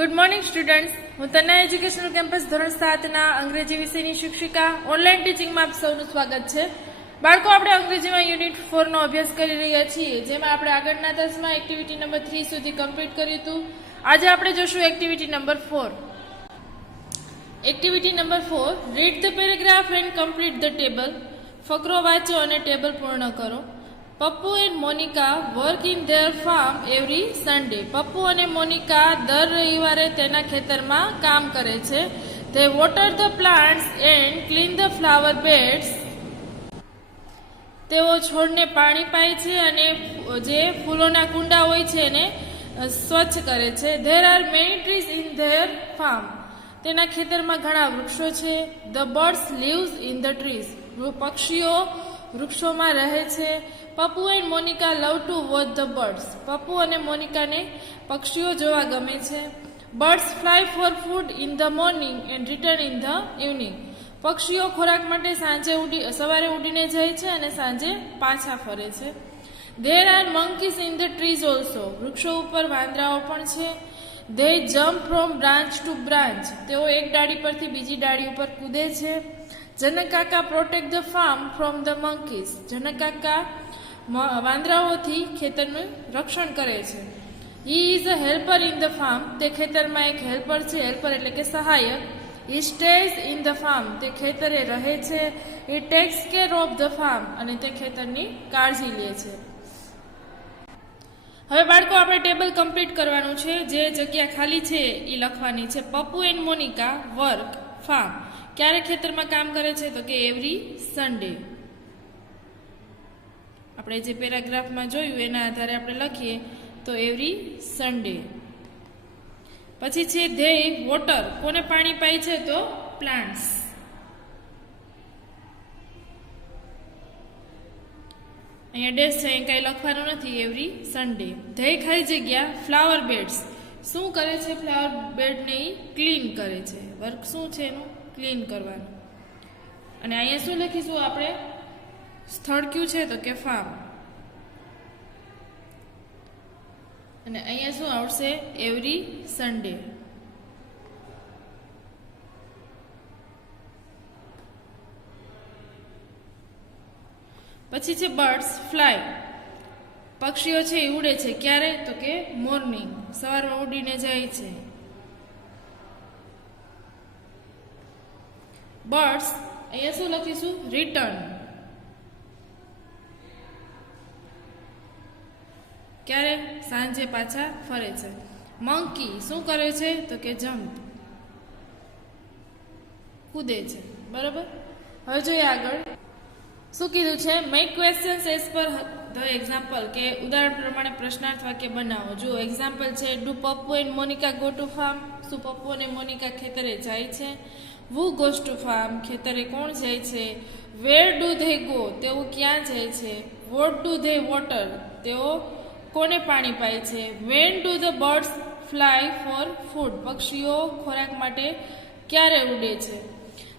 Good morning students, હું Tanna educational campus ધોરણ 7ના અંગ્રેજી વિષયની શિક્ષિકા ઓનલાઈન ટીચિંગમાં આપ સૌનું સ્વાગત છે. બાળકો, આપણે અંગ્રેજીમાં યુનિટ 4 નો અભ્યાસ કરી રહ્યા છીએ, જેમાં આપણે આગળના તાસમાં એક્ટિવિટી નંબર 3 સુધી કમ્પ્લીટ કર્યું હતું. આજે આપણે જોશું activity number 4. Activity number 4, read the paragraph and complete the table. ફકરો વાંચો અને ટેબલ પૂર્ણ કરો. Pappu and Monica work in their farm every Sunday. Pappu અને મોનિકા દર રવિવારે તેના ખેતરમાં કામ કરે છે. They water the plants and clean the flower beds. તેઓ છોડને પાણી પાય છે અને જે ફૂલોના કુંડા હોય છે એને સ્વચ્છ કરે છે. There are many trees in their farm. તેના ખેતરમાં ઘણા વૃક્ષો છે. The birds lives in the trees. પક્ષીઓ વૃક્ષોમાં રહે છે. Pappu and Monika love to watch the birds. Pappu અને મોનિકાને પક્ષીઓ જોવા ગમે છે. Birds fly for food in the morning and return in the evening. પક્ષીઓ ખોરાક માટે સવારે ઉડીને જાય છે અને સાંજે પાછા ફરે છે. There are monkeys in the trees also. વૃક્ષો ઉપર વાંદરાઓ પણ છે. They jump from branch to branch. તેઓ એક ડાળી પરથી બીજી ડાળી ઉપર કૂદે છે. Jankaka protect the farm from the monkeys. Jankaka વાંદરાઓથી ખેતરનું રક્ષણ કરે છે. He is a helper in the farm. તે ખેતરમાં એક હેલ્પર છે. હેલ્પર એટલે કે સહાયક. He stays in the farm. તે ખેતરે રહે છે. હી tax care of the farm. અને તે ખેતરની કાળજી લે છે. હવે બાળકો, આપણે ટેબલ કમ્પ્લીટ કરવાનું છે. જે જગ્યા ખાલી છે એ લખવાની છે. Pappu and Monica work farm. ક્યારે ખેતરમાં કામ કરે છે? તો કે એવરી સન્ડે. આપણે જે પેરાગ્રાફમાં જોયું એના આધારે આપણે લખીએ તો એવરી સન્ડે. પછી છે ધે વોટર. કોને પાણી પાય છે? તો પ્લાન્ટ્સ. અહીંયા ડેશ છે, અહીં કઈ લખવાનું નથી. Every Sunday. ધે ખાલી જગ્યા ફ્લાવર બેડ્સ. શું કરે છે? ફ્લાવર બેડને ક્લીન કરે છે. વર્ક શું છે એનું? ક્લીન કરવાનું. અને અહીંયા શું લખીશું આપણે? સ્થળ કયું છે? તો કે ફાર્મ. અને અહીંયા શું આવશે? Every Sunday. પછી છે બર્ડ્સ ફ્લાય. પક્ષીઓ છે એ ઉડે છે. ક્યારે? તો કે મોર્નિંગ. સવારમાં ઉડીને જાય છે. બર્ડ્સ અહીંયા શું લખીશું? રિટર્ન. ક્યારે? સાંજે પાછા ફરે છે. મંકી શું કરે છે? તો કે જમ્પ, કૂદે છે. બરાબર. હવે જોઈએ આગળ શું કીધું છે. Make questions as per the example. કે ઉદાહરણ પ્રમાણે પ્રશ્નાર્થ વાક્ય બનાવો. જો એક્ઝામ્પલ છે. Do Pappu and Monika go to farm. શું પપ્પુ અને મોનિકા ખેતરે જાય છે? Who goes to farm. ખેતરે કોણ જાય છે? Where do they go. તેઓ ક્યાં જાય છે? What do they water. તેઓ કોને પાણી પાય છે? When do the birds fly for food. પક્ષીઓ ખોરાક માટે ક્યારે ઉડે છે?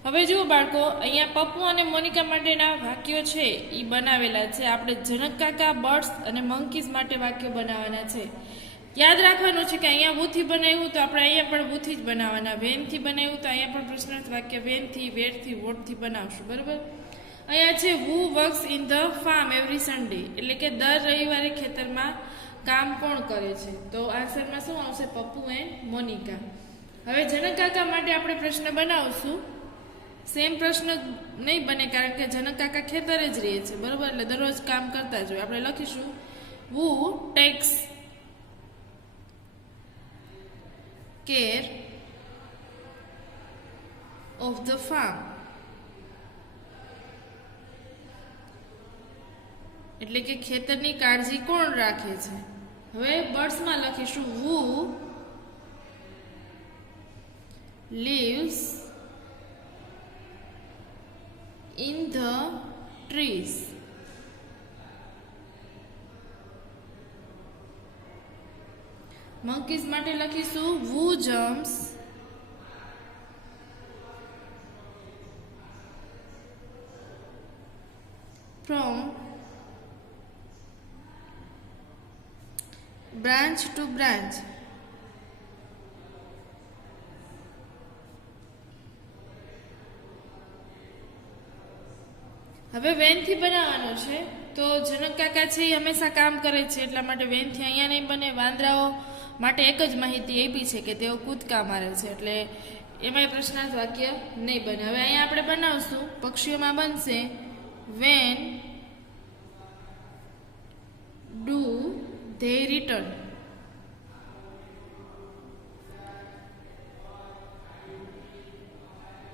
હવે જુઓ બાળકો, અહીંયા પપ્પુ અને મોનિકા માટેના વાક્યો છે એ બનાવેલા છે. આપણે જનક કાકા, બર્ડ્સ અને મંકીઝ માટે વાક્યો બનાવવાના છે. યાદ રાખવાનું છે કે અહીંયા વુથી બનાવ્યું તો આપણે અહીંયા પણ વુથી જ બનાવવાના. વેનથી બનાવ્યું તો અહીંયા પણ પ્રશ્નાર્થ વાક્ય વેનથી, વેરથી, વોટથી બનાવશું. બરાબર. અહીંયા છે who works in the farm every Sunday. એટલે કે દર રવિવારે ખેતરમાં કામ કોણ કરે છે? તો આન્સરમાં શું આવશે? પપ્પુ એન્ડ મોનિકા. હવે જનક કાકા માટે આપણે પ્રશ્ન બનાવશું. સેમ પ્રશ્ન નહીં બને, કારણ કે જનક કાકા ખેતરે જ રહે છે. બરોબર. એટલે દરરોજ કામ કરતા જ હોય. આપણે લખીશું who takes care of the farm. એટલે કે ખેતરની કાળજી કોણ રાખે છે? હવે બર્ડ્સમાં લખીશું who lives in the trees. Monkeys માટે લખીશું who jumps from branch to branch. હવે વેનથી બનાવવાનો છે તો જનક કાકા છે એ હંમેશા કામ કરે છે એટલા માટે વેનથી અહીંયા નહીં બને. વાંદરાઓ માટે એક જ માહિતી આપી છે કે તેઓ કૂદકા મારે છે એટલે એમાંય પ્રશ્નાર્થ વાક્ય નહીં બને. હવે અહીંયા આપણે બનાવશું પક્ષીઓમાં બનશે વેન ડુ ધે રિટર્ન.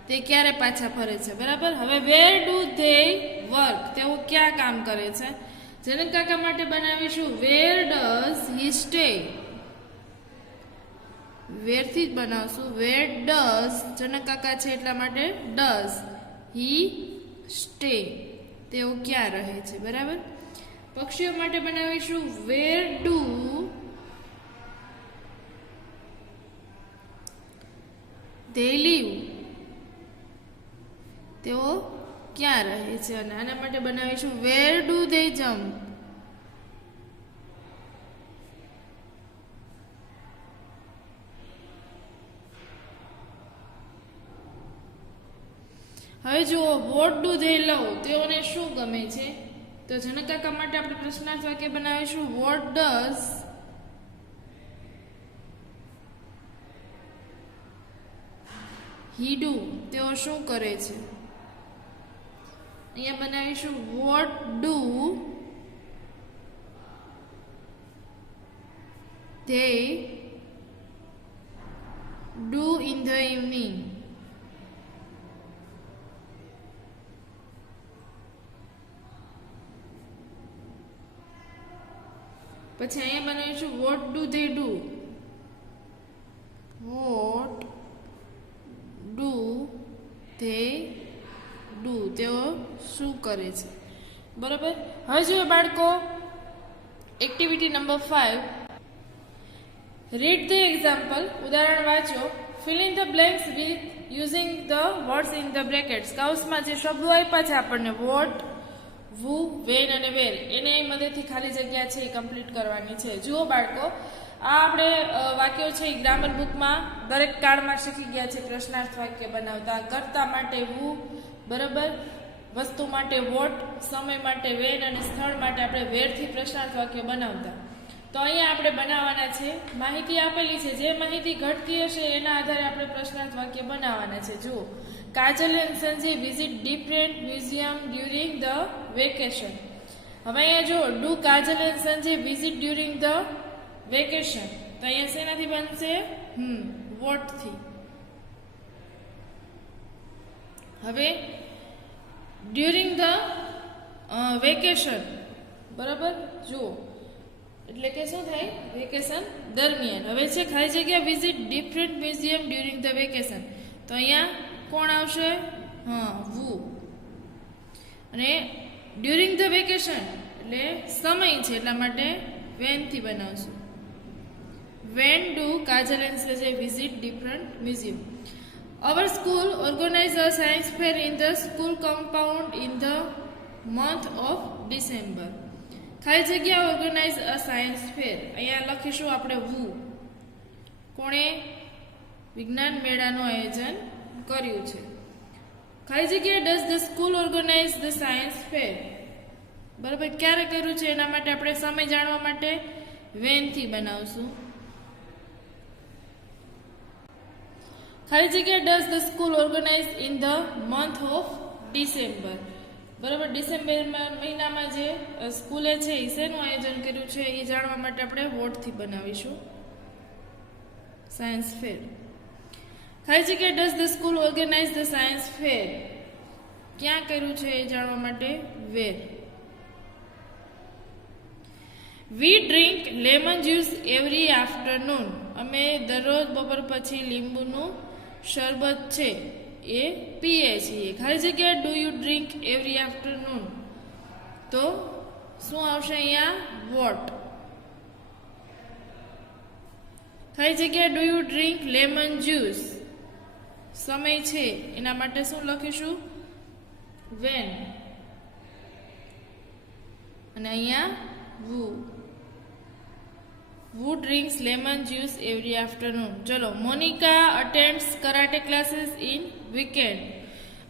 તે ક્યારે પાછા ફરે છે, બરાબર. હવે વેર ડુ ધે વર્ક, તેઓ ક્યાં કામ કરે છે. જનક કાકા માટે બનાવીશું વેર ડઝ હી સ્ટે. વેરથી જ બનાવશું. વેર ડઝ જનક કાકા છે એટલા માટે ડઝ હી સ્ટે, તેઓ ક્યાં રહે છે, બરાબર. પક્ષીઓ માટે બનાવીશું વેર ડુ ધે લીવ, તેઓ ક્યાં રહે છે. અને આના માટે બનાવીશું વેર ડુ ધે જમ્પ. હવે જુઓ વોટ ડુ ધે લવ, તેઓને શું ગમે છે. તો જનક કાકા માટે આપણે પ્રશ્નાર્થ વાક્ય બનાવીશું વોટ ડઝ હી ડુ, તેઓ શું કરે છે. અહીંયા બનાવીશું what do they do in the evening. પછી અહીંયા બનાવીશું what do they do. What do they do, તેઓ શું કરે છે, બરાબર. હવે જોઈએ બાળકો activity number 5. Read the example, ઉદાહરણ વાંચો. Fill in the blanks with using the words in the brackets. કૌંસમાં જે શબ્દો આપ્યા છે આપણને વોટ, વુ, વેન અને વેર, એને મદદથી ખાલી જગ્યા છે એ કમ્પ્લીટ કરવાની છે. જુઓ બાળકો, આ આપણે વાક્યો છે એ ગ્રામર બુકમાં દરેક કાળમાં શીખી ગયા છે. પ્રશ્નાર્થ વાક્ય બનાવતા, કર્તા માટે વુ, બરાબર, વસ્તુ માટે વોટ, સમય માટે વેન અને સ્થળ માટે આપણે વેરથી પ્રશ્નાર્થ વાક્ય બનાવતા. તો અહીંયા આપણે બનાવવાના છે. માહિતી આપેલી છે, જે માહિતી ઘટતી હશે એના આધારે આપણે પ્રશ્નાર્થ વાક્ય બનાવવાના છે. જુઓ, Kajal and Sanjay visit different museum during the vacation. હવે અહીંયા જુઓ, do Kajal and Sanjay visit during the vacation. તો અહીંયા શેનાથી બનશે? વોટથી. હવે ડ્યુરિંગ ધ વેકેશન, બરાબર, જુઓ એટલે કે શું થાય? વેકેશન દરમિયાન. હવે છે ખાલી જગ્યા visit different museum during the vacation. તો અહીંયા કોણ આવશે? વુ. અને ડ્યુરિંગ ધ વેકેશન એટલે સમય છે એટલા માટે વેનથી બનાવશું. When do Kajal and Sanjay visit different museum. Our school organized a science fair in the school compound in the month of December. ખાલી જગ્યા ઓર્ગેનાઇઝ અ સાયન્સ ફેર. અહીંયા લખીશું આપણે વુ. કોણે વિજ્ઞાન મેળાનું આયોજન કર્યું છે. ખાલી જગ્યા does the school organise the science fair, બરાબર, ક્યારે કર્યું છે એના માટે આપણે સમય જાણવા માટે વેનથી બનાવશું. ખાલી જગ્યા does the school organize in the month of December, બરાબર, ડિસેમ્બર મહિનામાં જે સ્કૂલે છે એ શેનું આયોજન કર્યું છે એ જાણવા માટે આપણે વોટથી બનાવીશું સાયન્સ ફેર. ખાલી જગ્યા does the school organise the science fair, ક્યાં કર્યું છે એ જાણવા માટે where. We drink lemon juice every afternoon. અમે દરરોજ બપોર પછી લીંબુનું શરબત છે એ પીએ છીએ. ખાલી જગ્યા do you drink every afternoon, તો શું આવશે અહીંયા? વોટ. ખાલી જગ્યા do you drink lemon juice, સમય છે એના માટે શું લખીશું? વેન. અને અહીંયા who. Who drinks lemon juice every afternoon? ચલો, મોનિકા attends karate classes in weekend.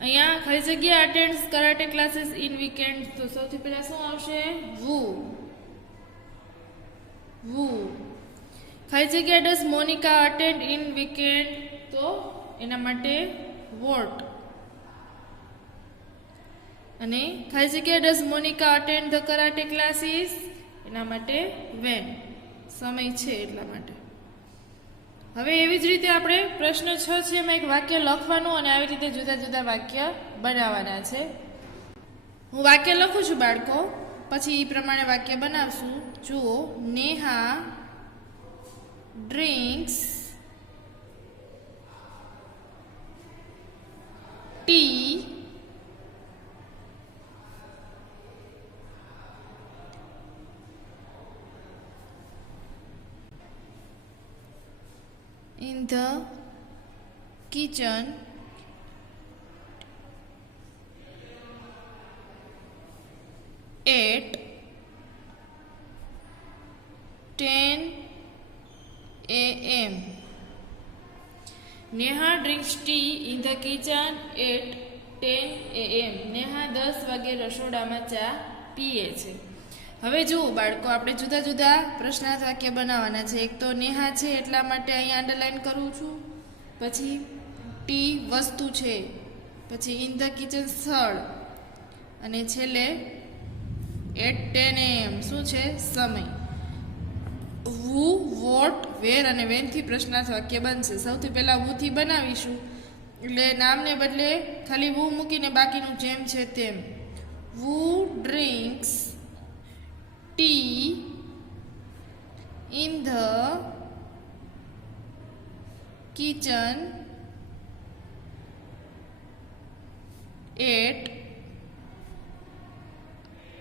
અહીંયા ખાલી જગ્યા attends karate classes in weekend, તો સૌથી પહેલા શું આવશે? વુ. વુ. ખાલી જગ્યા does Monika attend in weekend, તો એના માટે વોટ. અને ખાલી જગ્યા does Monika attend the karate classes, એના માટે વેન. સમય છે એટલા માટે. હવે એવી જ રીતે આપણે પ્રશ્ન 6 છે એમાં એક વાક્ય લખવાનું અને આવી રીતે જુદા જુદા વાક્ય બનાવવાના છે. હું વાક્ય લખું છું બાળકો, પછી એ પ્રમાણે વાક્ય બનાવશું. જુઓ, Neha drinks T in the kitchen at 10 a.m. Neha drinks tea in the kitchen at 10 a.m. Neha 10 વાગે રસોડામાં ચા પીએ છે. હવે જુઓ બાળકો, આપણે જુદા જુદા પ્રશ્નાર્થ વાક્ય બનાવવાના છે. એક તો નેહા છે એટલા માટે અહીંયા અંડરલાઈન કરું છું, પછી ટી વસ્તુ છે, પછી ઇન ધ કિચન સ્થળ, અને છેલ્લે એટ 10 AM શું છે? સમય. વુ, વોટ, વેર અને વેનથી પ્રશ્નાર્થ વાક્ય બનશે. સૌથી પહેલાંવુથી બનાવીશું, એટલે નામને બદલે ખાલી વુ મૂકીને બાકીનું જેમ છે તેમ. વુ drinks tea in the kitchen at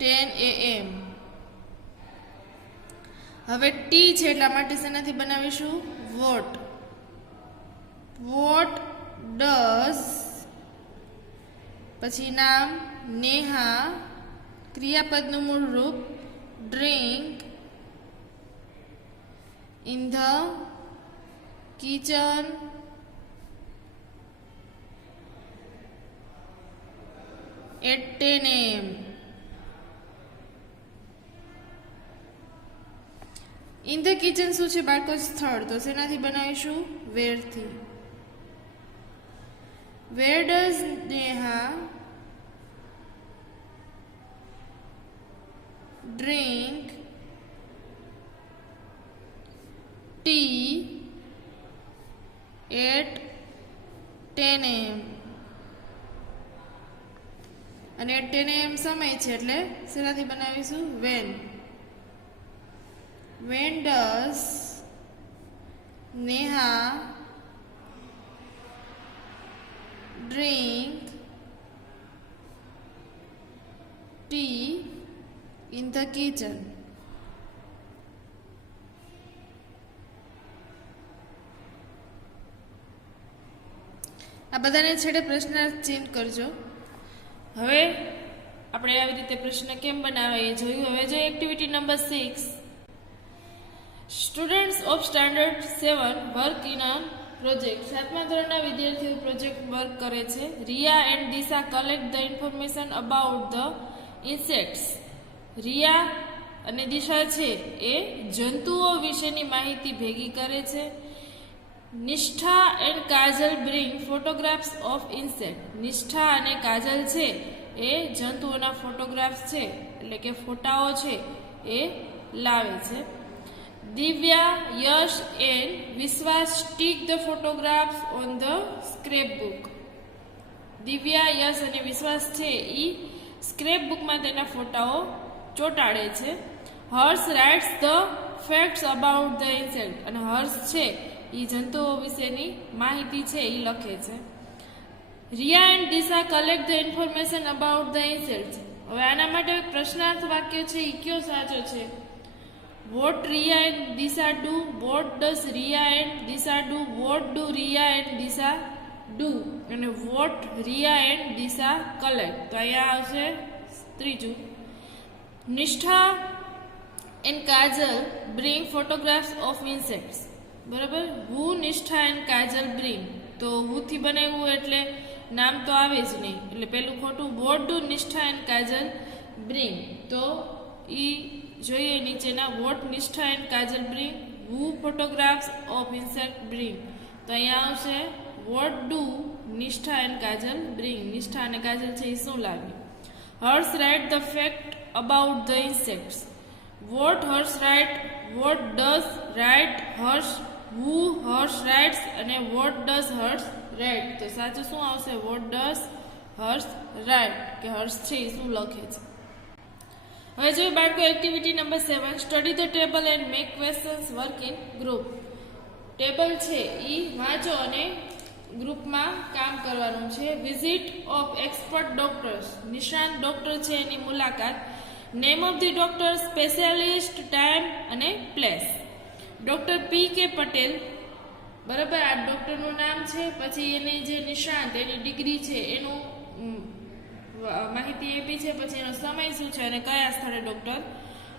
10 a.m. હવે ટી છે એટલા માટે શેનાથી બનાવીશું? વોટ. વોટ ડઝ, પછી નામ નેહા, ક્રિયાપદનું મૂળ રૂપ drink in the kitchen at 10 a.m. in the kitchen શું છે બાળકો? સ્થળ. તો શેનાથી બનાવીશું? વેરથી. where does Neha drink tea at 10 a.m. અને at 10 a.m. સમય છે એટલે શેનાથી બનાવીશું? when. when does Neha drink tea in the kitchen? આ બધાને છેડે પ્રશ્નાર્થ ચેન્જ કરજો. હવે આપણે આવી રીતે પ્રશ્ન કેમ બનાવે એ જોયું. હવે જો activity number 6, students of standard 7 work in a project. 7મા ધોરણના વિદ્યાર્થીઓ પ્રોજેક્ટ વર્ક કરે છે. Riya and Disha collect the information about the insects. Riya અને દિશા છે એ જંતુઓ વિશેની માહિતી ભેગી કરે છે. નિષ્ઠા and Kajal bring photographs of insect. નિષ્ઠા અને કાજલ છે એ જંતુઓના ફોટોગ્રાફ્સ છે એટલે કે ફોટાઓ છે એ લાવે છે. Divya, Yash and Vishwas stick the photographs on the scrapbook. Divya, Yash અને વિશ્વાસ છે એ સ્ક્રેપ બુકમાં તેના ફોટાઓ ચોંટાડે છે. Harsh writes the facts about the insect. અને હર્ષ છે એ જંતુઓ વિશેની માહિતી છે એ લખે છે. Riya and Disha collect the information about the insect. હવે આના માટે પ્રશ્નાર્થ વાક્ય છે એ કયો સાચો છે? What Riya and Disha do. What does Riya and Disha do. What do Riya and Disha do. અને what Riya and Disha collect. તો અહીંયા આવશે ત્રીજું. Nishtha and Kajal bring photographs of insects. બરાબર. Who Nishtha and Kajal bring. તો હુથી બનાવ્યું એટલે નામ તો આવે જ નહીં, એટલે પેલું ખોટું. What do Nishtha and Kajal bring? તો ઈ જોઈએ નીચેના. What Nishtha and Kajal bring? Who photographs of insect bring? તો અહીંયા આવશે what do Nishtha and Kajal bring? Nishtha અને કાજલ છે એ શું લાવ્યું? Harsh write the fact about the insects? What Harsh write? What does write Harsh? Who Harsh writes? અને વોટ ડઝ હર્ષ રાઇટ? તો સાચું શું આવશે? વોટ ડઝ હર્ષ રાઇટ, કે હર્ષ છે એ શું લખે છે. હવે જોઈએ બાળકો activity number 7. Study the table and make questions, work in group. Table છે એ વાંચો અને ગ્રુપમાં કામ કરવાનું છે. વિઝિટ ઓફ એક્સપર્ટ ડોક્ટર્સ, નિષ્ણાંત ડોક્ટર છે એની મુલાકાત. Name of the doctor, specialist, time અને પ્લેસ. ડોક્ટર પી કે પટેલ, બરાબર, આ ડોક્ટરનું નામ છે. પછી એની જે નિષ્ણાંત એની ડિગ્રી છે એનું માહિતી આપી છે. પછી એનો સમય શું છે અને કયા સ્થળે ડોક્ટર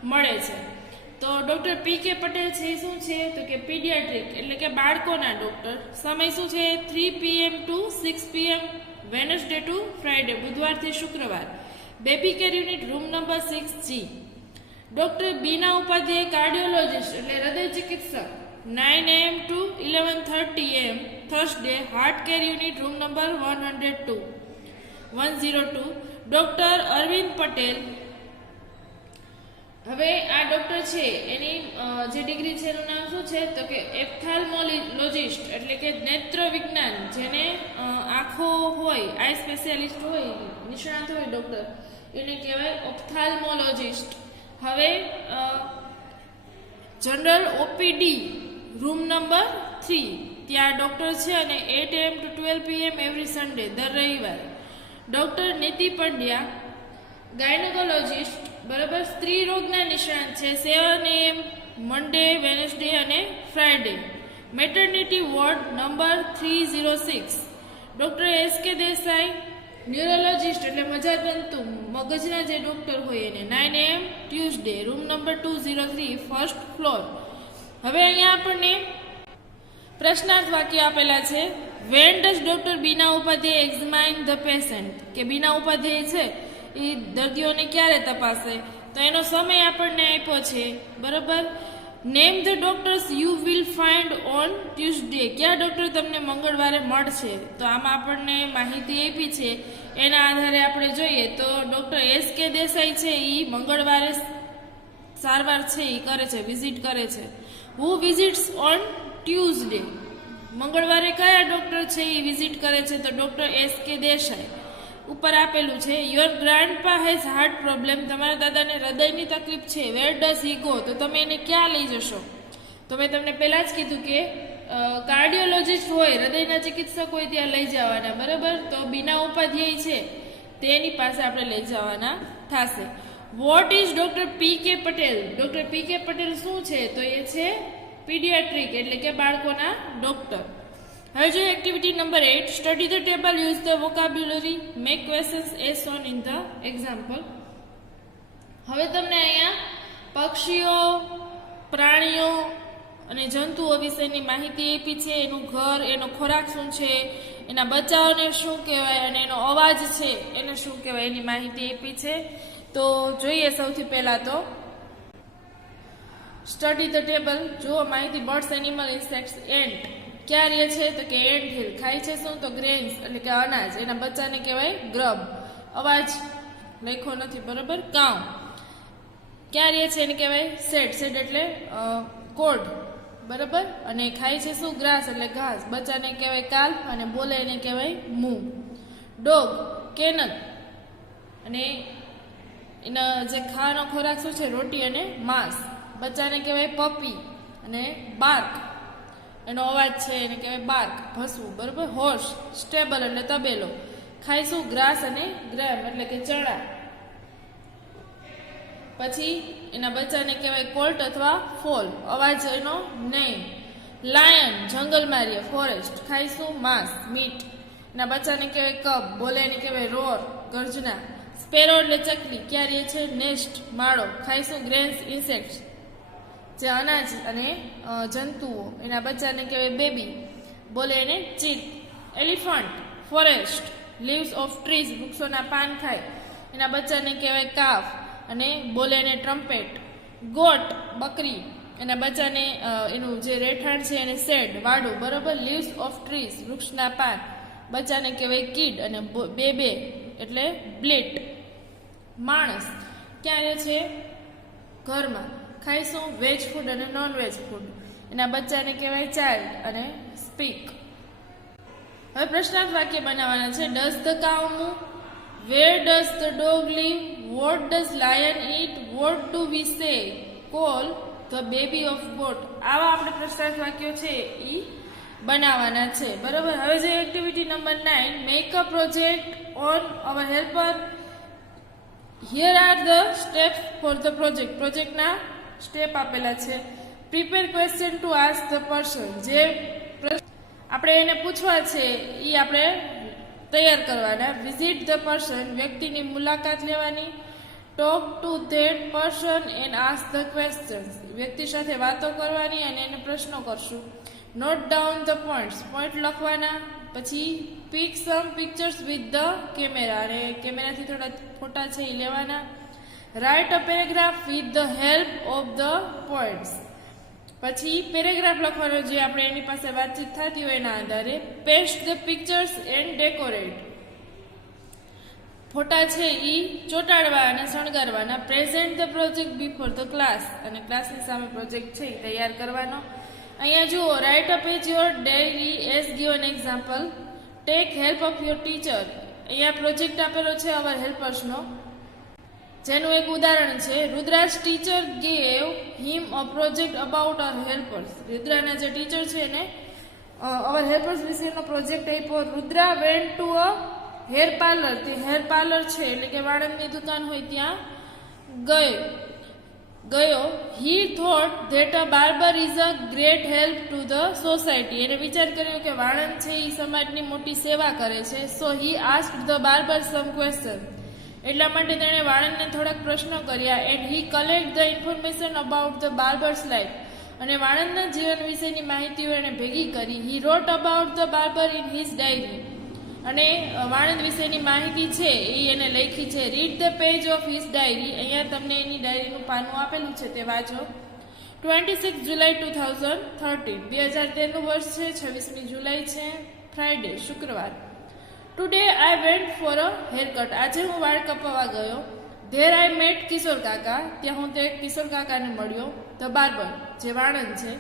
મળે છે. તો ડોક્ટર પી કે પટેલ છે એ શું છે? તો કે પીડિયાટ્રિક એટલે કે બાળકોના ડોક્ટર. સમય શું છે? 3 PM to 6 PM, Wednesday to Friday, બુધવારથી શુક્રવાર. Baby care unit, room number 6G. Doctor Bina Upadhyay, cardiologist એટલે હૃદય ચિકિત્સક, 9 AM to 11:30 AM, Thursday, heart care unit, room number 102. Doctor Arvind Patel. હવે આ ડોક્ટર છે એની જે ડિગ્રી છે એનું નામ શું છે? તો કે એપ્થાલ્મોલોજિસ્ટ એટલે કે નેત્ર વિજ્ઞાન, જેને આંખો હોય, આઈ સ્પેશિયાલિસ્ટ હોય, નિષ્ણાત હોય ડોક્ટર, એને કહેવાય ઓપ્થાલ્મોલોજિસ્ટ. હવે જનરલ ઓપીડી, રૂમ નંબર 3, ત્યાં ડોક્ટર છે અને 8 AM to 12 PM every Sunday, દર રવિવારે. ડોક્ટર નીતિ પંડ્યા, ગાયનેકોલોજિસ્ટ, બરાબર, સ્ત્રી રોગના નિષ્ણાંત છે, 7 AM મંડે, વેનસડે અને Friday. Maternity ward number 306. Doctor S કે દેસાઈ, ન્યુરોલોજિસ્ટ એટલે મજ્જાતંતુ, મગજના જે ડોક્ટર હોય એને, 9 AM Tuesday, room number 203, first floor. હવે અહીંયા આપણને પ્રશ્નાર્થ વાક્ય આપેલા છે. When does doctor Bina Upadhyay examine the patient? કે બીના ઉપાધ્યાય છે એ દર્દીઓને ક્યારે તપાસે? તો એનો સમય આપણને આપ્યો છે, બરાબર. Name the doctors you will find on Tuesday, કયા ડોક્ટર તમને મંગળવારે મળશે? તો આમાં આપણને માહિતી આપી છે, એના આધારે આપણે જોઈએ તો ડોક્ટર એસ કે દેસાઈ છે એ મંગળવારે સારવાર છે એ કરે છે, વિઝિટ કરે છે. હુ વિઝિટ્સ ઓન ટ્યુઝડે? મંગળવારે કયા ડોક્ટર છે એ વિઝિટ કરે છે? તો ડોક્ટર એસ કે દેસાઈ. ઉપર આપેલું છે યોર ગ્રાન્ડપા હેઝ હાર્ટ પ્રોબ્લેમ, તમારા દાદાને હૃદયની તકલીફ છે. Where does he go? તો તમે એને ક્યાં લઈ જશો? તો મેં તમને પહેલા જ કીધું કે કાર્ડિયોલોજિસ્ટ હોય, હૃદયના ચિકિત્સક હોય ત્યાં લઈ જવાના, બરાબર. તો બીના ઉપાધ્યાય છે તેની પાસે આપણે લઈ જવાના થશે. વોટ ઇઝ ડોક્ટર પી કે પટેલ? ડોક્ટર પી કે પટેલ શું છે? તો એ છે પીડિયાટ્રિક એટલે કે બાળકોના ડોક્ટર. હવે જોઈએ activity number 8. Study the table, use the vocabulary, make questions as shown in the example. હવે તમને અહીંયા પક્ષીઓ, પ્રાણીઓ અને જંતુઓ વિશેની માહિતી આપી છે. એનું ઘર, એનો ખોરાક શું છે, એના બચ્ચાઓને શું કહેવાય અને એનો અવાજ છે એને શું કહેવાય, એની માહિતી આપી છે. તો જોઈએ સૌથી પહેલા તો સ્ટડી ધ ટેબલ. જુઓ માહિતી. Birds, animal, insects. એન્ટ ક્યાં રહે છે? તો કે એન્ટ હિલ. ખાય છે શું? તો ગ્રેન્સ એટલે કે અનાજ. એના બચ્ચાને કહેવાય ગ્રબ. અવાજ લખ્યો નથી, બરાબર. કાઉ ક્યાં રહે છે? એને કહેવાય સેડ. સેડ એટલે કોડ, બરાબર. અને ખાય છે શું? ગ્રાસ એટલે ઘાસ. બચ્ચાને કહેવાય કાલ અને બોલે એને કહેવાય મૂ. ડોગ કેનલ અને એના જે ખાવાનો ખોરાક શું છે? રોટી અને માંસ. બચ્ચાને કહેવાય પપી અને બાર્ક, એનો અવાજ છે એને કહેવાય બાર્ક, ભસવું, બરાબર. હોર્સ સ્ટેબલ એટલે તબેલો. ખાય શું? ગ્રાસ અને ગ્રેમ એટલે કે ચણા. પછી એના બચ્ચાને કહેવાય કોલ્ટ અથવા ફોલ. અવાજ એનો નેમ. લાયન જંગલમાં રહે, ફોરેસ્ટ. ખાય શું? માંસ, મીટ. એના બચ્ચાને કહેવાય કબ. બોલે એને કહેવાય રોર, ગર્જના. સ્પેરો એટલે ચકલી. ક્યાં રહે છે? નેસ્ટ, માળો. ખાય શું? ગ્રેન્સ, ઇન્સેક્ટ જે અનાજ અને જંતુઓ. એના બચ્ચાને કહેવાય બેબી. બોલે એને ચીત. Elephant forest. Leaves of trees, વૃક્ષોના પાન ખાય, એના બચ્ચાને કહેવાય કાફ, અને બોલે એને ટ્રમ્પેટ. ગોટ, બકરી, એના બચ્ચાને એનું જે રહેઠાણ છે એને શેડ, વાડું, બરોબર. લીવ્સ ઓફ ટ્રીઝ, વૃક્ષના પાન, બચ્ચાને કહેવાય કીડ, અને બેબે એટલે બ્લેટ. માણસ ક્યાં રહે છે? ઘરમાં. ખાય શું? વેજ ફૂડ અને નોન વેજ ફૂડ. એના બચ્ચાને કહેવાય ચાઇલ્ડ, અને સ્પીક. હવે પ્રશ્નાર્થ વાક્ય બનાવવાના છે. Does the cow move? Where does the dog live? What does lion eat? What do we say? Call the baby of goat. આવા આપણે પ્રશ્નાર્થ વાક્યો છે એ બનાવવાના છે, બરોબર. હવે જે activity number 9, make a project on our helper. Here are the steps for the project. પ્રોજેક્ટના સ્ટેપ આપેલા છે. Prepare question to ask the person. જે આપણે એને પૂછવા છે એ આપણે તૈયાર કરવાના. વિઝિટ ધ પર્સન, વ્યક્તિની મુલાકાત લેવાની. Talk to that person and ask the questions, વ્યક્તિ સાથે વાતો કરવાની અને એને પ્રશ્નો કરશું. Note down the points, point લખવાના. પછી pick some pictures with the camera, અને કેમેરાથી થોડા ફોટા છે એ લેવાના. Write a paragraph with the help of the points. પછી પેરેગ્રાફ લખવાનો જે આપણે એની પાસે વાતચીત થતી હોય એના આધારે. Paste the pictures and decorate, ફોટા છે એ ચોંટાડવા અને શણગારવાના. Present the project before the class, અને ક્લાસની સામે પ્રોજેક્ટ છે એ તૈયાર કરવાનો. અહીંયા જુઓ, write up page your diary as given example. Take help of your teacher. અહીંયા પ્રોજેક્ટ આપેલો છે અવર હેલ્પર્સનો, જેનું એક ઉદાહરણ છે. Rudra's teacher gave him a project about our helpers. રુદ્રાના જે ટીચર છે એને અવર હેલ્પર્સ વિશેનો પ્રોજેક્ટ આપ્યો. Rudra went to a hair parlour. તે હેર પાર્લર છે એટલે કે વાળંદની દુકાન હોય ત્યાં ગયો. He thought that a barber is a great help to the society. એને વિચાર કર્યો કે વાળંદ છે એ સમાજની મોટી સેવા કરે છે. So he asked the barber some question. એટલા માટે તેણે વાળંદને થોડાક પ્રશ્નો કર્યા. And he collect the information about the barber's life. અને વાળંદના જીવન વિશેની માહિતીઓ એને ભેગી કરી. He wrote about the barber in his diary. અને વાણંદ વિશેની માહિતી છે એ એને લખી છે. Read the page of his diary. અહીંયા તમને એની ડાયરીનું પાનું આપેલું છે તે વાંચો. 26 જુલાઈ 2013, 2013નું વર્ષ છે. 26મી જુલાઈ છે, ફ્રાઈડે, શુક્રવાર. Today I went for a haircut. આજે હું વાળ કપાવવા ગયો. ધેર આઈ મેટ કિશોર કાકા. ત્યાં હું તે કિશોર કાકાને મળ્યો. ધ બાર્બર, જે વાણંદ છે.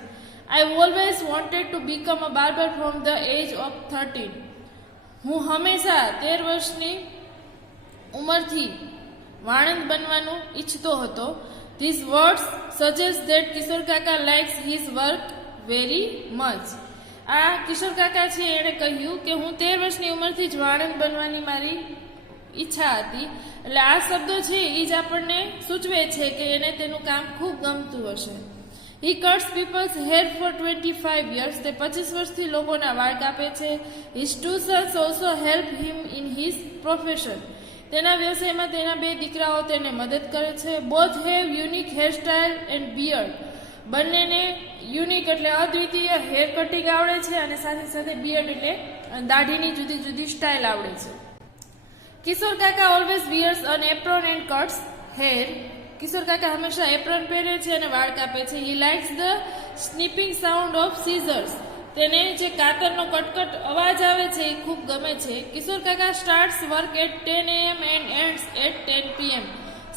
I always wanted to become a barber from the age of 13. હું હંમેશા 13 વર્ષની ઉંમરથી વાણંદ બનવાનું ઈચ્છતો હતો. ધીસ વર્ડ્સ સજેસ્ટ ધેટ કિશોર કાકા likes his work very much. આ કિશોર કાકા છે એણે કહ્યું કે હું 13 વર્ષની ઉંમરથી જ વાણંદ બનવાની મારી ઈચ્છા હતી. એટલે આ શબ્દો છે એ જ આપણને સૂચવે છે કે એને તેનું કામ ખૂબ ગમતું હશે. He cuts peoples hair for 25 years. તે 25 વર્ષથી લોકોના વાળ કાપે છે. His two sons also help him in his profession. તેના વ્યવસાયમાં તેના 2 દીકરાઓ તેને મદદ કરે છે. Both have unique hairstyle and beard. બંનેને યુનિક એટલે અદ્વિતીય હેર કટિંગ આવડે છે, અને સાથે સાથે બિયર્ડ એટલે દાઢીની જુદી જુદી સ્ટાઇલ આવડે છે. કિશોર Kaka always wears an apron and cuts hair. Kishore કાકા હંમેશા એપ્રોન પહેરે છે અને વાળ કાપે છે. He likes the snipping sound of scissors. તેને જે કાતરનો કટકટ અવાજ આવે છે એ ખૂબ ગમે છે. કિશોર કાકા starts work at 10 AM and ends at 10 PM.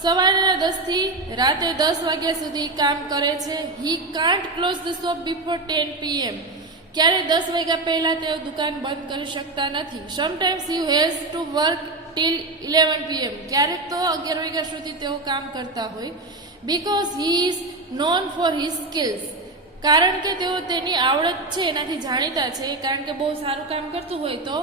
સવારના 10 થી રાતે 10 વાગ્યા સુધી કામ કરે છે. He can't close the shop before 10 PM. ક્યારે 10 વાગ્યા પહેલા તેઓ દુકાન બંધ કરી શકતા નથી. Sometimes he has to work till 11 PM. ક્યારેક તો 11 વાગ્યા સુધી તેઓ કામ કરતા હોય. Because he is known for his skills. કારણ કે તેઓ તેની આવડત છે એનાથી જાણીતા છે. કારણ કે બહુ સારું કામ કરતું હોય તો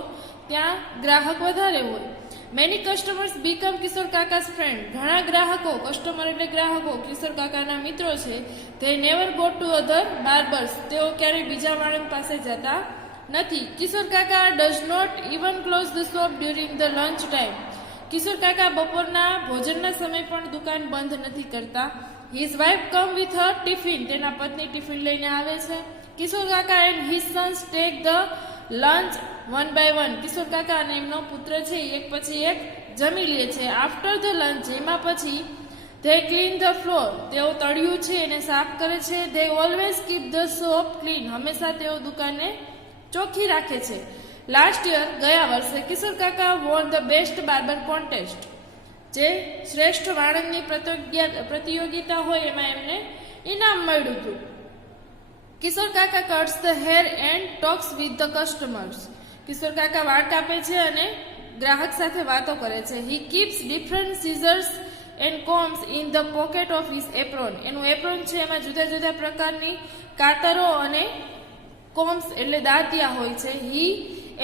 ત્યાં ગ્રાહક વધારે હોય. મેની કસ્ટમર્સ બીકમ કિશોર કાકા's ફ્રેન્ડ. ઘણા ગ્રાહકો, કસ્ટમર એટલે ગ્રાહકો, કિશોર કાકાના મિત્રો છે. તે never go to other barbers. તેઓ ક્યારેય બીજા વાળંદ પાસે જતા નથી. Kishore Kaka does not even close the shop during the lunch time. Kishore કાકા બપોરના ભોજનના સમય પણ દુકાન બંધ નથી કરતા. His wife come with her tiffin. તેના પત્ની ટિફિન લઈને આવે છે. કિશોર Kaka and his sons take the lunch one by one. Kishore કાકા અને એમનો પુત્ર છે એક પછી એક જમી લે છે. આફ્ટર ધ લંચ એમાં પછી ધે ક્લીન ધ ફ્લોર, તેઓ તળિયું છે એને સાફ કરે છે. They always keep the shop clean, હંમેશા તેઓ દુકાનને ચોખ્ખી રાખે છે. લાસ્ટ યર, ગયા વર્ષે, કિશોર કાકા won the best barber contest, જે શ્રેષ્ઠ વાળંદની પ્રતિયોગિતા હોય એમાં એમને ઇનામ મળ્યું હતું. Kishore Kaka cuts the hair and talks with the customers, Kishore કાકા વાળ કાપે છે અને ગ્રાહક સાથે વાતો કરે છે. He keeps different scissors and combs in the pocket of his apron, એનું એપ્રોન છે એમાં જુદા જુદા પ્રકારની કાતરો અને કોમ્સ એટલે દાંતિયા હોય છે. હી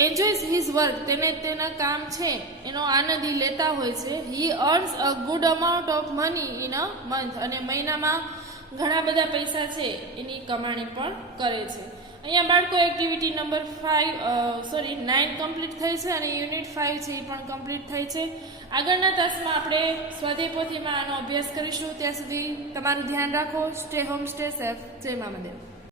એન્જોયસ હિઝ વર્ક, તેને તેના કામ છે એનો આનંદ લેતા હોય છે. He earns a good amount of money in a month, અને મહિનામાં ઘણા બધા પૈસા છે એની કમાણી પણ કરે છે. અહીંયા બાળકો એક્ટિવિટી નંબર 9 કમ્પ્લીટ થઈ છે અને યુનિટ 5 છે એ પણ કમ્પ્લીટ થઈ છે. આગળના તાસમાં આપણે સ્વાધ્યાય પોથીમાં આનો અભ્યાસ કરીશું. ત્યાં સુધી તમારું ધ્યાન રાખો. Stay home, stay safe. જય મા મહાદેવ.